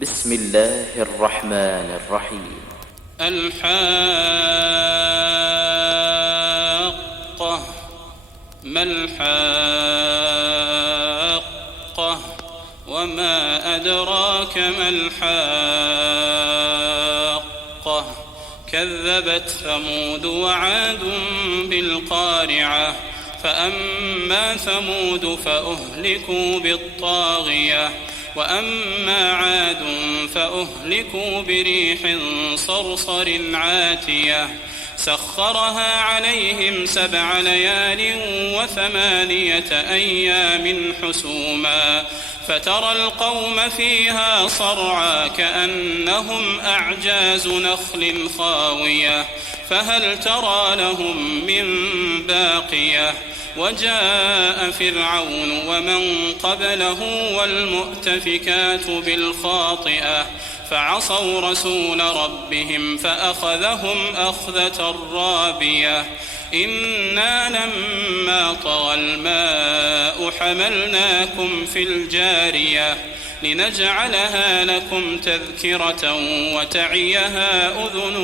بسم الله الرحمن الرحيم. الحاقة. ما الحاقة وما أدراك ما الحاقة. كذبت ثمود وعاد بالقارعة. فأما ثمود فأهلكوا بالطاغية وأما عاد فأهلكوا بريح صرصر عاتية سخرها عليهم 7 ليال و8 أيام حسوما فترى القوم فيها صرعى كأنهم أعجاز نخل خاوية فهل ترى لهم من باقية. وجاء فرعون ومن قبله والمؤتفكات بالخاطئة فعصوا رسول ربهم فأخذهم أخذة رابية. إنا لما طغى الماء حملناكم في الجارية لنجعلها لكم تذكرة وتعيها أذن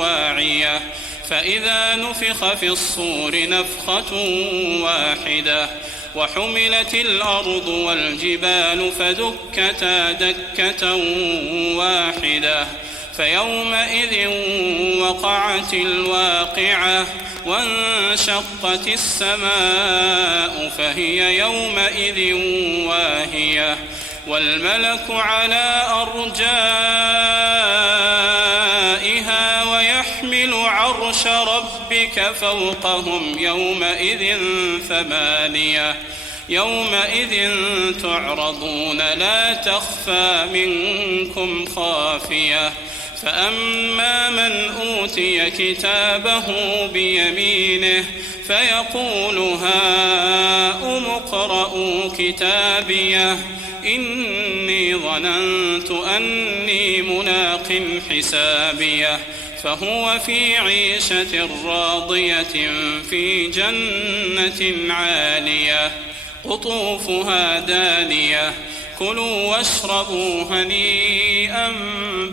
واعية. فإذا نفخ في الصور نفخة واحدة وحملت الأرض والجبال فدكتا دكة واحدة فيومئذ وقعت الواقعة وانشقت السماء فهي يومئذ واهية والملك على أرجائها ويحمل عرش ربك فوقهم يومئذ 8 يومئذ تعرضون لا تخفى منكم خافية. فأما من أوتي كتابه بيمينه فيقول هاؤم اقرءوا كتابيه إني ظننت أني ملاق حسابيه فهو في عيشة راضية في جنة عالية قطوفها دانية كلوا واشربوا هنيئا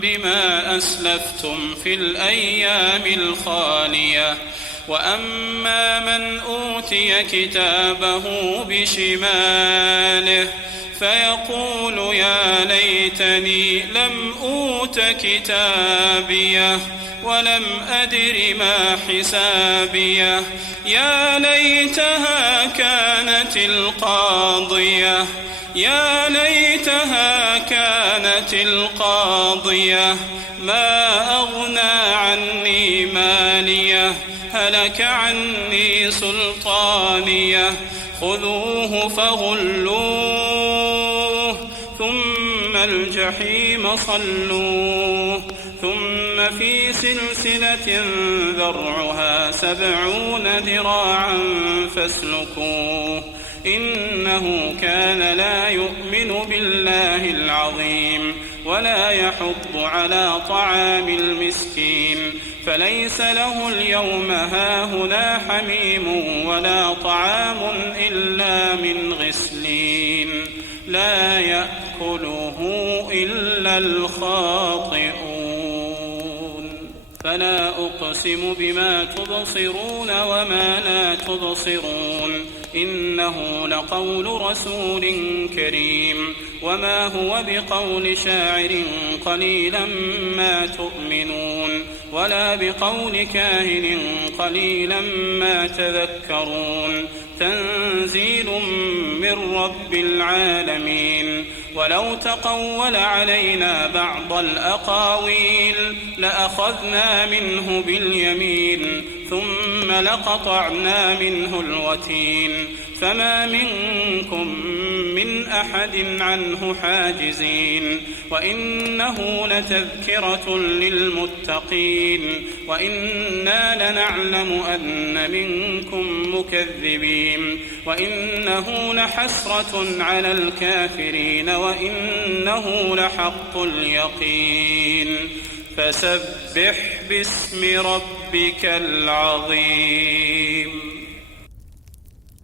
بما أسلفتم في الأيام الخالية. وأما من أوتي كتابه بشماله فيقول يا ليتني لم أوت كتابيه ولم أدر ما حسابيه يا ليتها كانت القاضية يا ليتها كانت القاضية ما أغنى عني ماليه هلك عني سلطانيه خذوه فغلوه ثم الجحيم صلوه ثم في سلسلة ذرعها 70 ذراعا فاسلكوه إنه كان لا يؤمن بالله العظيم ولا يحض على طعام المسكين فليس له اليوم هاهنا حميم ولا طعام إلا من غسلين لا يأكله إلا الخاطئون. فلا أقسم بما تبصرون وما لا تبصرون إنه لقول رسول كريم وما هو بقول شاعر قليلا ما تؤمنون ولا بقول كاهن قليلا ما تذكرون تنزيل من رب العالمين. ولو تقول علينا بعض الأقاويل لأخذنا منه باليمين ثم لقطعنا منه الوتين فما منكم من أحد عنه حاجزين. وإنه لتذكرة للمتقين وإنا لنعلم أن منكم مكذبين وإنه لحسرة على الكافرين وإنه لحق اليقين. فسبح باسم ربك العظيم.